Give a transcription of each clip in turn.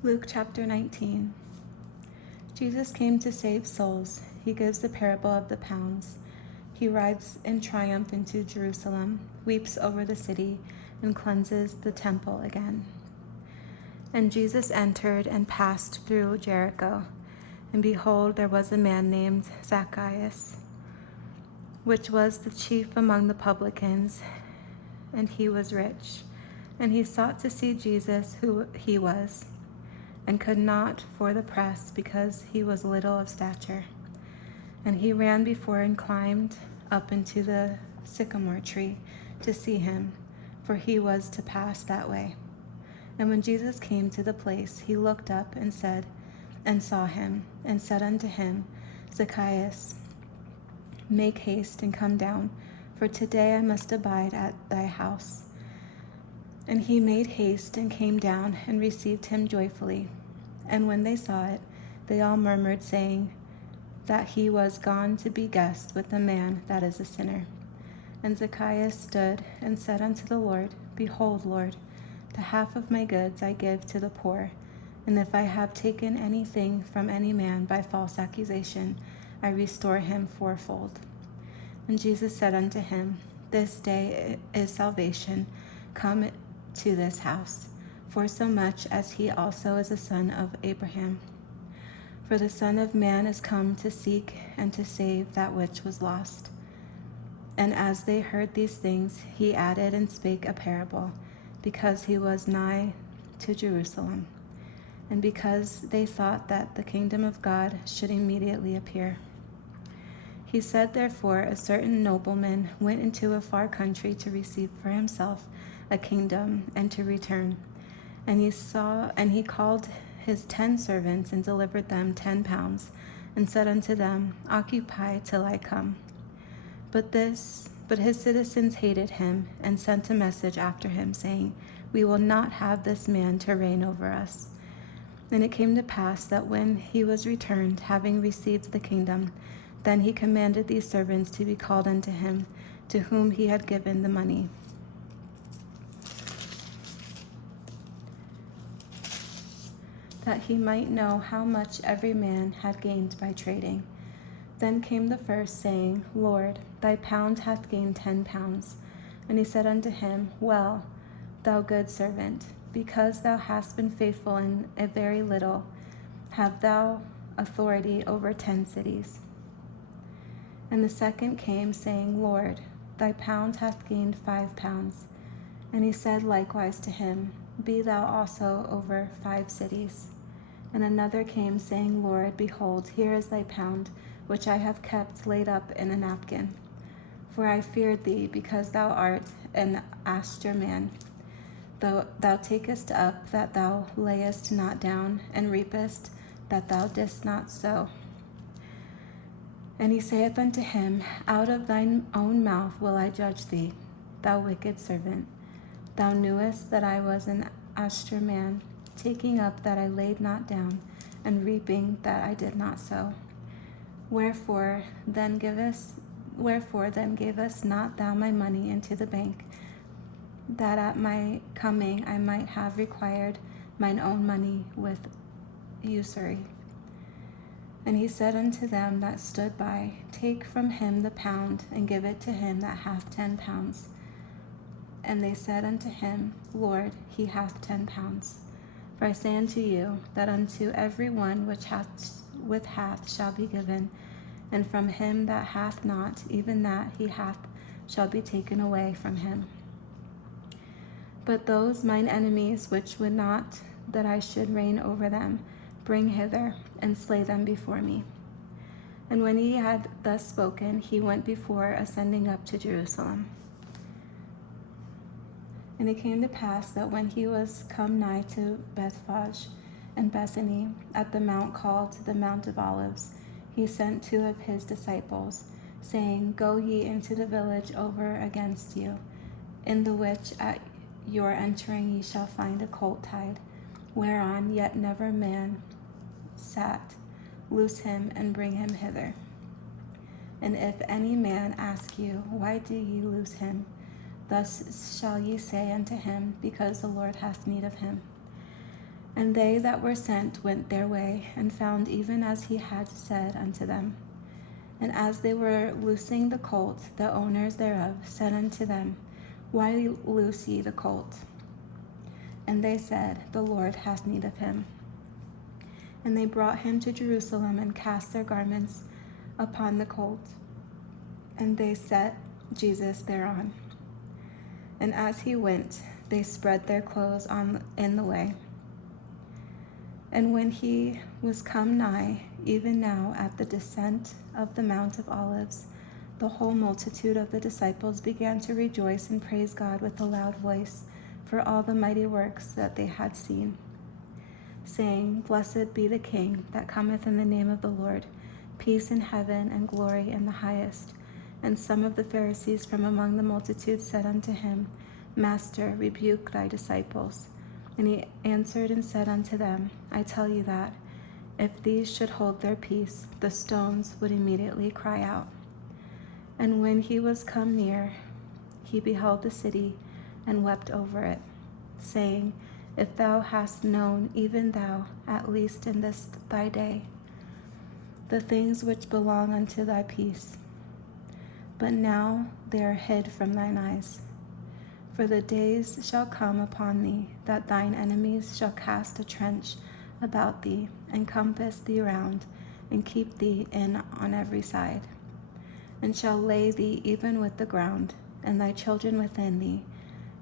Luke chapter 19. Jesus came to save souls. He gives the parable of the pounds. He rides in triumph into Jerusalem, weeps over the city, and cleanses the temple again. And Jesus entered and passed through Jericho. And behold, there was a man named Zacchaeus, which was the chief among the publicans, and he was rich. And he sought to see Jesus, who he was, and could not for the press, because he was little of stature. And he ran before and climbed up into the sycamore tree to see him, for he was to pass that way. And when Jesus came to the place, he looked up and saw him, and said unto him, Zacchaeus, make haste and come down, for today I must abide at thy house. And he made haste and came down and received him joyfully. And when they saw it, they all murmured, saying that he was gone to be guest with a man that is a sinner. And Zacchaeus stood and said unto the Lord, Behold, Lord, the half of my goods I give to the poor, and if I have taken anything from any man by false accusation, I restore him fourfold. And Jesus said unto him, This day is salvation come to this house, forsomuch as he also is a son of Abraham. For the Son of Man is come to seek and to save that which was lost. And as they heard these things, he added and spake a parable, because he was nigh to Jerusalem, and because they thought that the kingdom of God should immediately appear. He said, therefore, a certain nobleman went into a far country to receive for himself a kingdom, and to return. And he called his 10 servants, and delivered them 10 pounds, and said unto them, Occupy till I come. But his citizens hated him, and sent a message after him, saying, We will not have this man to reign over us. And it came to pass that when he was returned, having received the kingdom, then he commanded these servants to be called unto him, to whom he had given the money, that he might know how much every man had gained by trading. Then came the first, saying, Lord, thy pound hath gained 10 pounds. And he said unto him, Well, thou good servant, because thou hast been faithful in a very little, have thou authority over 10 cities. And the second came, saying, Lord, thy pound hath gained 5 pounds. And he said likewise to him, Be thou also over 5 cities. And another came, saying, Lord, behold, here is thy pound, which I have kept laid up in a napkin. For I feared thee, because thou art an austere man. Though thou takest up that thou layest not down, and reapest that thou didst not sow. And he saith unto him, Out of thine own mouth will I judge thee, thou wicked servant. Thou knewest that I was an austere man, taking up that I laid not down, and reaping that I did not sow. Wherefore then gavest not thou my money into the bank, that at my coming I might have required mine own money with usury? And he said unto them that stood by, Take from him the pound, and give it to him that hath 10 pounds. And they said unto him, Lord, he hath 10 pounds. For I say unto you, that unto every one which hath shall be given, and from him that hath not, even that he hath shall be taken away from him. But those mine enemies which would not that I should reign over them, bring hither, and slay them before me. And when he had thus spoken, he went before, ascending up to Jerusalem. And it came to pass that when he was come nigh to Bethphage and Bethany, at the mount called the Mount of Olives, he sent 2 of his disciples, saying, Go ye into the village over against you, in the which at your entering ye shall find a colt tied, whereon yet never man sat. Loose him, and bring him hither. And if any man ask you, Why do ye loose him? Thus shall ye say unto him, Because the Lord hath need of him. And they that were sent went their way, and found even as he had said unto them. And as they were loosing the colt, the owners thereof said unto them, Why loose ye the colt? And they said, The Lord hath need of him. And they brought him to Jerusalem, and cast their garments upon the colt. And they set Jesus thereon. And as he went, they spread their clothes in the way. And when he was come nigh, even now at the descent of the Mount of Olives, the whole multitude of the disciples began to rejoice and praise God with a loud voice for all the mighty works that they had seen, saying, Blessed be the King that cometh in the name of the Lord, peace in heaven and glory in the highest. And some of the Pharisees from among the multitude said unto him, Master, rebuke thy disciples. And he answered and said unto them, I tell you that, if these should hold their peace, the stones would immediately cry out. And when he was come near, he beheld the city, and wept over it, saying, If thou hast known, even thou, at least in this thy day, the things which belong unto thy peace. But now they are hid from thine eyes. For the days shall come upon thee, that thine enemies shall cast a trench about thee, and compass thee round, and keep thee in on every side, and shall lay thee even with the ground, and thy children within thee,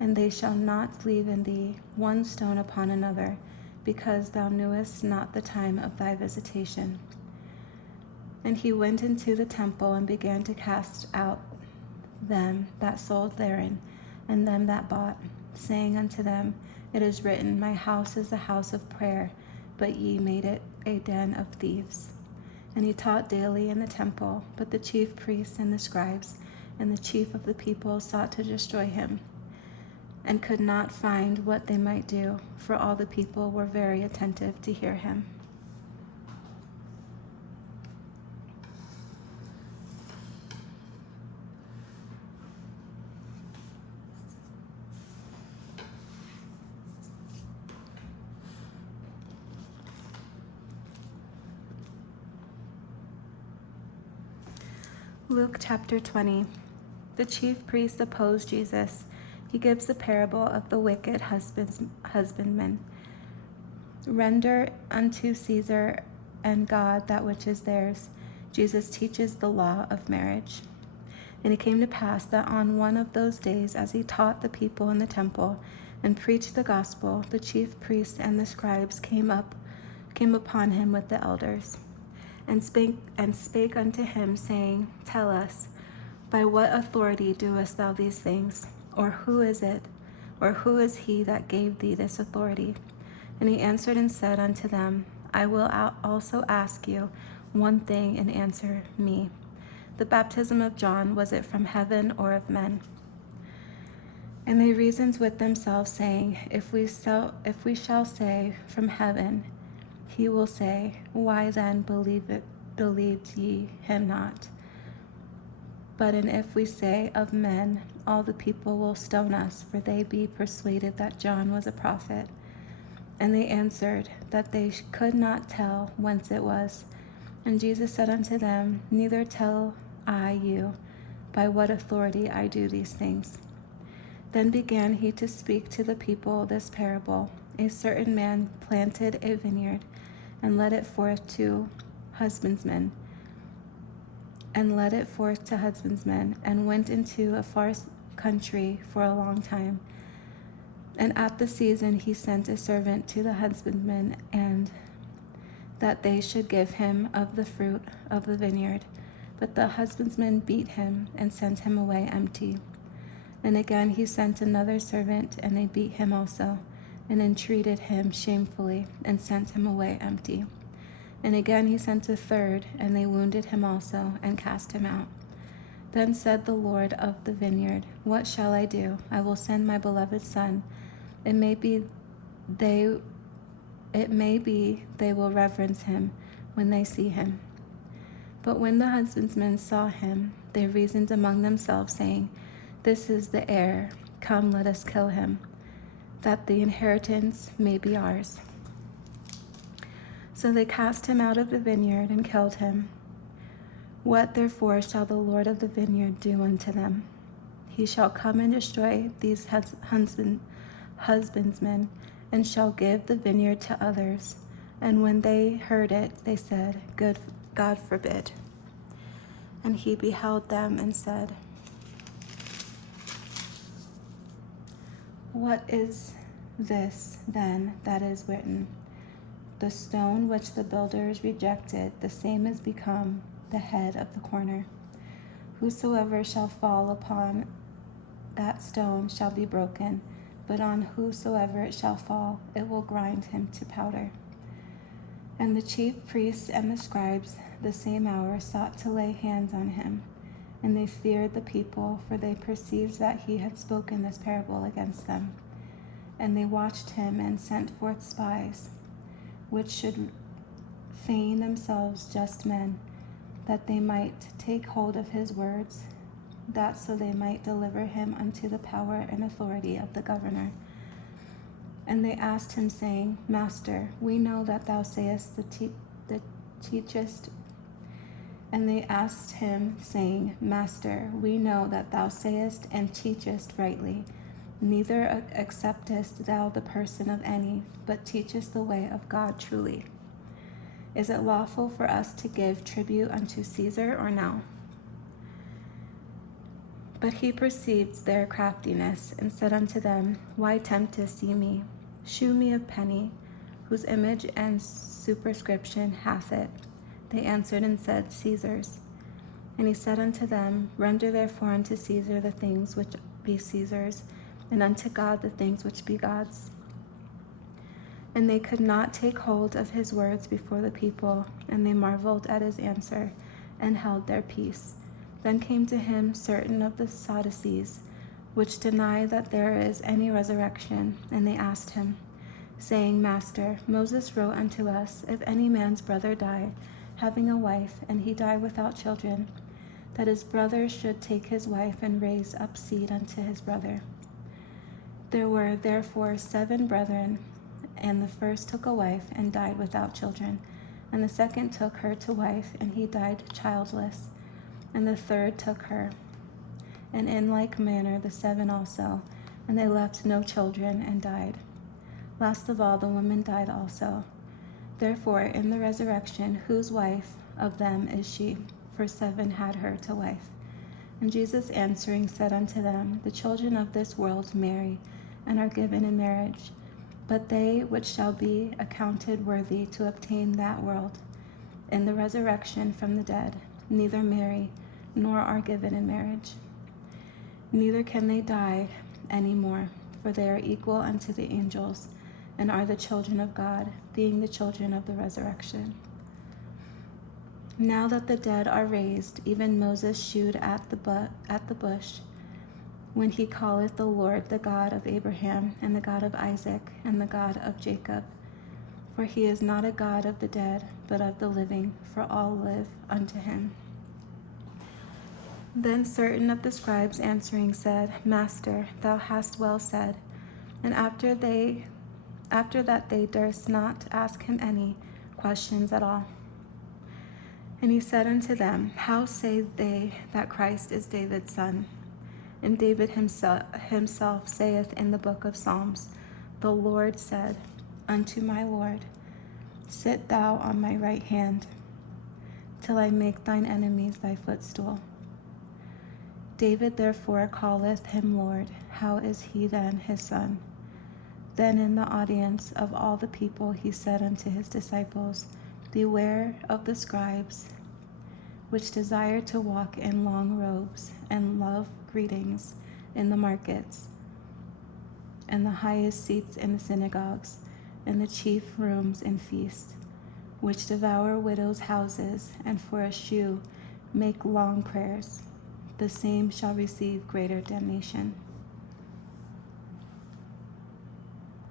and they shall not leave in thee one stone upon another, because thou knewest not the time of thy visitation. And he went into the temple, and began to cast out them that sold therein, and them that bought, saying unto them, It is written, My house is the house of prayer, but ye made it a den of thieves. And he taught daily in the temple, but the chief priests and the scribes and the chief of the people sought to destroy him, and could not find what they might do, for all the people were very attentive to hear him. Luke chapter 20. The chief priests oppose Jesus. He gives the parable of the wicked husbandman. Render unto Caesar and God that which is theirs. Jesus teaches the law of marriage. And it came to pass that on one of those days, as he taught the people in the temple and preached the gospel, the chief priests and the scribes came upon him with the elders, and spake unto him, saying, Tell us, by what authority doest thou these things? Or who is it, or who is he that gave thee this authority? And he answered and said unto them, I will also ask you one thing, and answer me. The baptism of John, was it from heaven or of men? And they reasoned with themselves, saying, If we shall say, From heaven, he will say, Why then believed ye him not? But and if we say, Of men, all the people will stone us, for they be persuaded that John was a prophet. And they answered, that they could not tell whence it was. And Jesus said unto them, Neither tell I you by what authority I do these things. Then began he to speak to the people this parable. A certain man planted a vineyard, and led it forth to husbandmen, and went into a far country for a long time. And at the season he sent a servant to the husbandmen, and that they should give him of the fruit of the vineyard. But the husbandmen beat him, and sent him away empty. And again he sent another servant, and they beat him also, and entreated him shamefully, and sent him away empty. And again he sent a third, and they wounded him also, and cast him out. Then said the Lord of the vineyard, What shall I do? I will send my beloved son. It may be they will reverence him when they see him. But when the husbandmen saw him, they reasoned among themselves, saying, This is the heir. Come, let us kill him, that the inheritance may be ours. So they cast him out of the vineyard and killed him. What therefore shall the Lord of the vineyard do unto them? He shall come and destroy these husbandmen, and shall give the vineyard to others. And when they heard it, they said, God forbid. And he beheld them and said, What is this then that is written? The stone which the builders rejected, the same is become the head of the corner. Whosoever shall fall upon that stone shall be broken, but on whosoever it shall fall, it will grind him to powder. And the chief priests and the scribes the same hour sought to lay hands on him. And they feared the people, for they perceived that he had spoken this parable against them. And they watched him and sent forth spies, which should feign themselves just men, that they might take hold of his words, that so they might deliver him unto the power and authority of the governor. And they asked him, saying, Master, we know that thou sayest the teachest. And they asked him, saying, Master, we know that thou sayest and teachest rightly. Neither acceptest thou the person of any, but teachest the way of God truly. Is it lawful for us to give tribute unto Caesar or no? But he perceived their craftiness, and said unto them, Why temptest ye me? Shew me a penny, whose image and superscription hath it. They answered and said, Caesar's. And he said unto them, Render therefore unto Caesar the things which be Caesar's, and unto God the things which be God's. And they could not take hold of his words before the people, and they marveled at his answer, and held their peace. Then came to him certain of the Sadducees, which deny that there is any resurrection, and they asked him, saying, Master, Moses wrote unto us, if any man's brother die, having a wife, and he die without children, that his brother should take his wife and raise up seed unto his brother. There were therefore 7 brethren, and the first took a wife and died without children, and the second took her to wife, and he died childless, and the third took her. And in like manner the 7 also, and they left no children and died. Last of all the woman died also. Therefore in the resurrection, whose wife of them is she? For 7 had her to wife. And Jesus answering said unto them, The children of this world marry, and are given in marriage, but they which shall be accounted worthy to obtain that world in the resurrection from the dead, neither marry, nor are given in marriage. Neither can they die any more, for they are equal unto the angels, and are the children of God, being the children of the resurrection. Now that the dead are raised, even Moses shewed at the bush, when he calleth the Lord the God of Abraham, and the God of Isaac, and the God of Jacob. For he is not a God of the dead, but of the living, for all live unto him. Then certain of the scribes answering said, Master, thou hast well said. And after that they durst not ask him any questions at all. And he said unto them, How say they that Christ is David's son? And David himself saith in the book of Psalms, The Lord said unto my Lord, Sit thou on my right hand, till I make thine enemies thy footstool. David therefore calleth him Lord. How is he then his son? Then in the audience of all the people he said unto his disciples, Beware of the scribes, which desire to walk in long robes, and love greetings in the markets, and the highest seats in the synagogues, and the chief rooms in feasts, which devour widows' houses, and for a shew make long prayers. The same shall receive greater damnation.